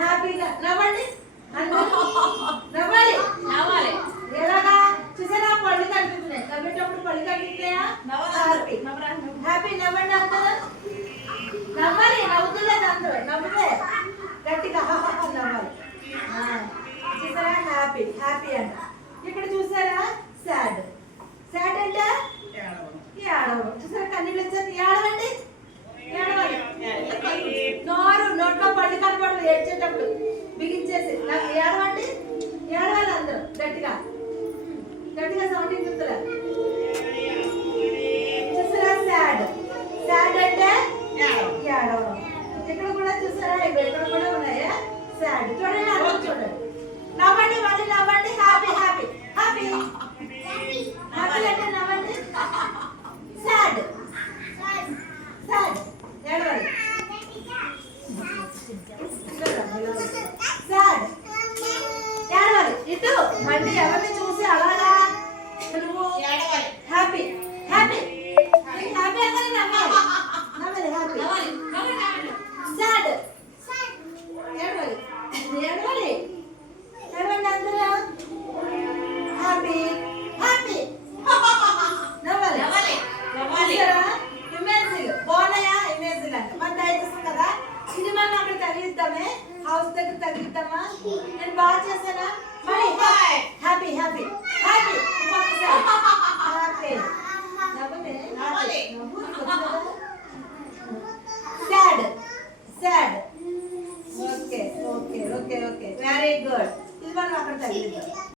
హ్యాపీగా నవ్వండి. నవ్వాలి నవ్వాలి. ఎలాగా చూసారా? పళ్ళు కనిపిస్తున్నాయి. నవ్వేటప్పుడు పళ్ళు కనిపిస్తున్నాయా? హ్యాపీ హ్యాపీ నవ్వండి అందరూ. నవ్వాలి. నవ్వుతులేదు అందరూ. నవ్వుతే గట్టిగా నవ్వాలి. చూసారా? హ్యాపీ హ్యాపీ అంట. ఇక్కడ చూసారా? సాడ్ సాడ్ అంటే ఏడవడం. చూసారా? కన్నీళ్ళు వచ్చారు. ఏడవండి. ఏడవాలి. నోట్లో పళ్ళు కనపడదు ఏడ్చేటప్పుడు బిగించేసి. నాకు ఏడవండి. ఏడవాలి అందరూ గట్టిగా గట్టిగా సౌండింగ్ గుర్తురా. చూసారా? సాడ్ సాడ్ అంటే ఏడవడం. ఇక్కడ కూడా చూసారా? ఇక్కడ కూడా ఉన్నాయా? సాడ్ చూడండి. అందరూ చూడండి. నవ్వండి మళ్ళీ నవ్వండి. హ్యాపీ హ్యాపీ హ్యాపీ హ్యాపీ అంటే నవ్వండి. సాడ్ సాడ్ ఏడవాలి. సాడ్ ఏడవాలి. ఇటు మళ్ళీ ఎవరిని చూసి అలాగా నువ్వు హ్యాపీ హ్యాపీ హ్యాపీ అంటే నవ్వాలి. నవ్వాలి హ్యాపీ. సాడ్ ఏడవాలి. ఏడవాలి. ఏడవండి అందరూ. హ్యాపీ హ్యాపీ నవ్వాలి. ఇమేజింగ్ బాగున్నాయా? ఇమేజింగ్ అంటే మన దయచేస్తాం కదా. ఇది మనం అక్కడ తగిలిద్దామే. హౌస్ దగ్గర తగిలిద్దామా? నేను బాగా చేశానా? మరి హ్యాపీ హ్యాపీ హ్యాపీ హ్యాపీ నవ్వమే. Sad sad. Okay okay okay okay very good. ఇది మనం అక్కడ తగిలిద్దాం.